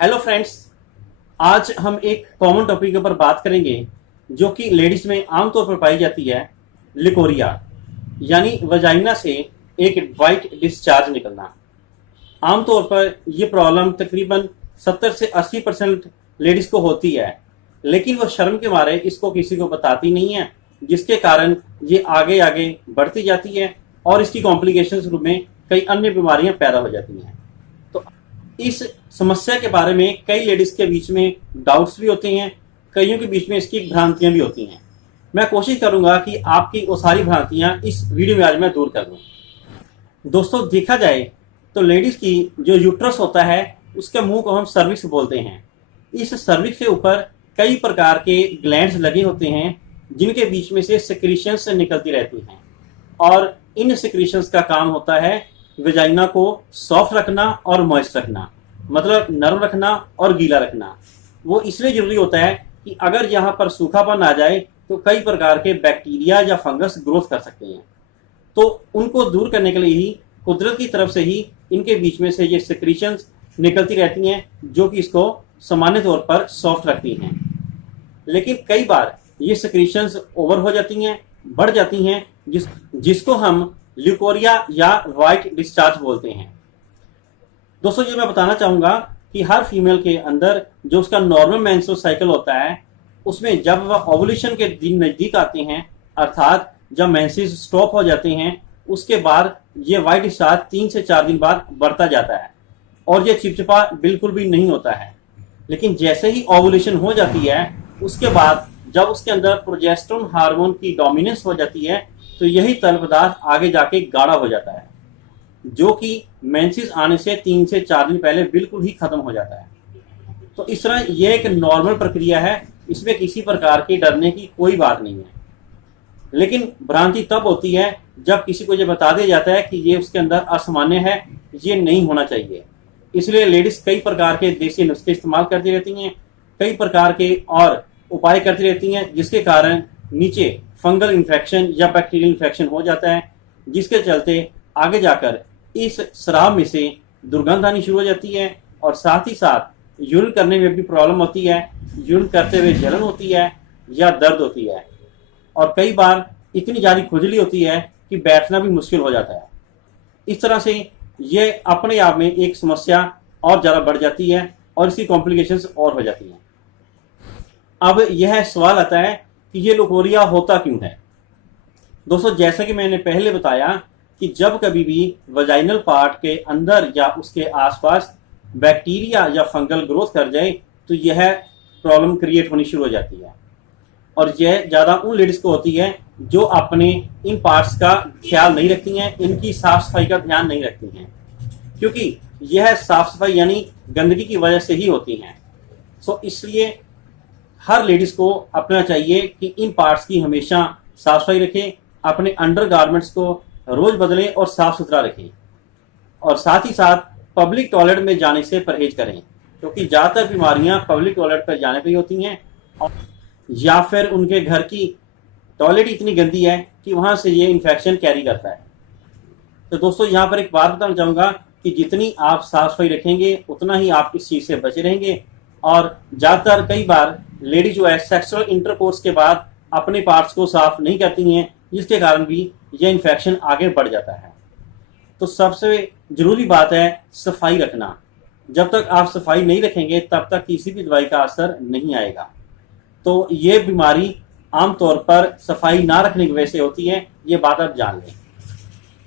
Hello friends, आज हम एक कॉमन टॉपिक के ऊपर बात करेंगे जो कि लेडीज में आमतौर पर पाई जाती है। लिकोरिया यानी वजाइना से एक वाइट डिस्चार्ज निकलना। आमतौर पर यह प्रॉब्लम तकरीबन 70 से 80% लेडीज को होती है, लेकिन वो शर्म के मारे इसको किसी को बताती नहीं है, जिसके कारण ये आगे आगे बढ़ती जाती है और इसकी कॉम्प्लिकेशंस रूप में कई अन्य बीमारियां पैदा हो जाती हैं। तो इस समस्या के बारे में कई लेडीज के बीच में डाउट्स भी होते हैं, कईयों के बीच में इसकी भ्रांतियां भी होती हैं। मैं कोशिश करूंगा कि आपकी वो सारी भ्रांतियां इस वीडियो में आज मैं दूर कर दूं। दोस्तों, देखा जाए तो लेडीज की जो यूट्रस होता है उसके मुंह को हम सर्विक्स बोलते हैं। इस सर्विक्स के ऊपर कई प्रकार के ग्लैंड्स लगे होते हैं जिनके बीच में से सिक्रीशंस निकलती रहती हैं, और इन सिक्रीशंस का काम होता है वेजाइना को सॉफ्ट रखना और मॉइस्ट रखना, मतलब नरम रखना और गीला रखना। वो इसलिए जरूरी होता है कि अगर यहाँ पर सूखापन आ जाए तो कई प्रकार के बैक्टीरिया या फंगस ग्रोथ कर सकते हैं। तो उनको दूर करने के लिए ही कुदरत की तरफ से ही इनके बीच में से ये सिक्रीशंस निकलती रहती हैं जो कि इसको सामान्य तौर पर सॉफ्ट रखती हैं। लेकिन कई बार ये सिक्रीशंस ओवर हो जाती हैं, बढ़ जाती हैं, जिसको हम ल्यूकोरिया या वाइट डिस्चार्ज बोलते हैं। दोस्तों, ये मैं बताना चाहूंगा कि हर फीमेल के अंदर जो उसका नॉर्मल मेंस्ट्रुअल साइकिल होता है, उसमें जब वह ओवुलेशन के दिन नजदीक आते हैं, अर्थात जब मेंसेस स्टॉप हो जाते हैं, उसके बाद ये वाइट डिस्चार्ज 3 से 4 दिन बाद बढ़ता जाता है और ये चिपचिपा बिल्कुल भी नहीं होता है। लेकिन जैसे ही ओवुलेशन हो जाती है, उसके बाद जब उसके अंदर प्रोजेस्टेरोन हार्मोन की डोमिनेंस हो जाती है, तो यही तरल पदार्थ आगे जाके गाढ़ा हो जाता है, जो कि मेंसेस आने से 3 से 4 दिन पहले बिल्कुल ही खत्म हो जाता है। तो इस तरह यह एक नॉर्मल प्रक्रिया है, इसमें किसी प्रकार के डरने की कोई बात नहीं है। लेकिन भ्रांति तब होती है जब किसी को ये बता दिया जाता है कि ये उसके अंदर असामान्य है, ये नहीं होना चाहिए। इसलिए लेडीज कई प्रकार के देसी नुस्खे इस्तेमाल करती रहती हैं, कई प्रकार के और उपाय करती रहती हैं, जिसके कारण नीचे फंगल इन्फेक्शन या बैक्टीरियल इन्फेक्शन हो जाता है, जिसके चलते आगे जाकर इस शराब में से दुर्गंध आनी शुरू हो जाती है और साथ ही साथ यूरिन करने में भी प्रॉब्लम होती है। यूरिन करते हुए जलन होती है या दर्द होती है, और कई बार इतनी ज़्यादा खुजली होती है कि बैठना भी मुश्किल हो जाता है। इस तरह से ये अपने आप में एक समस्या और ज़्यादा बढ़ जाती है और इसकी कॉम्प्लिकेशंस और हो जाती हैं। अब यह सवाल आता है कि ये लिकोरिया होता क्यों है। दोस्तों, जैसा कि मैंने पहले बताया कि जब कभी भी वजाइनल पार्ट के अंदर या उसके आसपास बैक्टीरिया या फंगल ग्रोथ कर जाए तो यह प्रॉब्लम क्रिएट होनी शुरू हो जाती है, और यह ज़्यादा उन लेडीज को होती है जो अपने इन पार्ट्स का ख्याल नहीं रखती हैं, इनकी साफ सफाई का ध्यान नहीं रखती हैं, क्योंकि यह साफ सफाई यानी गंदगी की वजह से ही होती हैं। सो इसलिए हर लेडीज को अपना चाहिए कि इन पार्ट्स की हमेशा साफ सफाई रखें, अपने अंडर गारमेंट्स को रोज बदलें और साफ सुथरा रखें, और साथ ही साथ पब्लिक टॉयलेट में जाने से परहेज करें, क्योंकि ज़्यादातर बीमारियां पब्लिक टॉयलेट पर जाने पर ही होती हैं, या फिर उनके घर की टॉयलेट इतनी गंदी है कि वहां से ये इन्फेक्शन कैरी करता है। तो दोस्तों, यहाँ पर एक बात बताना चाहूँगा कि जितनी आप साफ सफाई रखेंगे उतना ही आप इस चीज़ से बचे रहेंगे। और ज़्यादातर कई बार लेडी जो है सेक्सुअल इंटरकोर्स के बाद अपने पार्ट्स को साफ नहीं करती हैं, जिसके कारण भी यह इन्फेक्शन आगे बढ़ जाता है। तो सबसे ज़रूरी बात है सफाई रखना। जब तक आप सफाई नहीं रखेंगे तब तक किसी भी दवाई का असर नहीं आएगा। तो ये बीमारी आमतौर पर सफाई ना रखने की वजह से होती है, ये बात आप जान लें।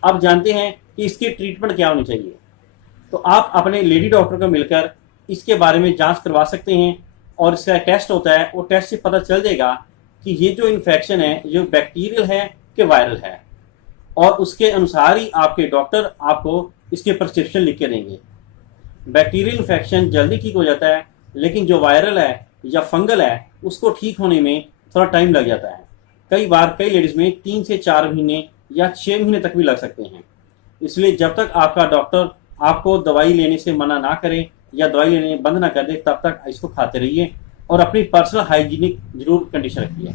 अब जानते हैं कि इसकी ट्रीटमेंट क्या होनी चाहिए। तो आप अपने लेडी डॉक्टर को मिलकर इसके बारे में जांच करवा सकते हैं, और इसका टेस्ट होता है, वो टेस्ट से पता चल जाएगा कि ये जो इन्फेक्शन है ये बैक्टीरियल है कि वायरल है, और उसके अनुसार ही आपके डॉक्टर आपको इसके प्रिस्क्रिप्शन लिख के देंगे। बैक्टीरियल इन्फेक्शन जल्दी ठीक हो जाता है, लेकिन जो वायरल है या फंगल है उसको ठीक होने में थोड़ा टाइम लग जाता है। कई बार कई लेडीज में 3 से 4 महीने या 6 महीने तक भी लग सकते हैं। इसलिए जब तक आपका डॉक्टर आपको दवाई लेने से मना ना करे या दवाई लेने बंद ना कर दे, तब तक इसको खाते रहिए और अपनी पर्सनल हाइजीनिक जरूर कंडीशन रखिए।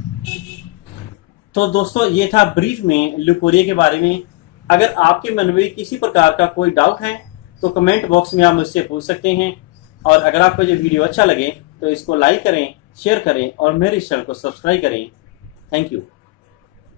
तो दोस्तों, ये था ब्रीफ में लिकोरिया के बारे में। अगर आपके मन में किसी प्रकार का कोई डाउट है तो कमेंट बॉक्स में आप मुझसे पूछ सकते हैं। और अगर आपको ये वीडियो अच्छा लगे तो इसको लाइक करें, शेयर करें और मेरे इस चैनल को सब्सक्राइब करें। Thank you.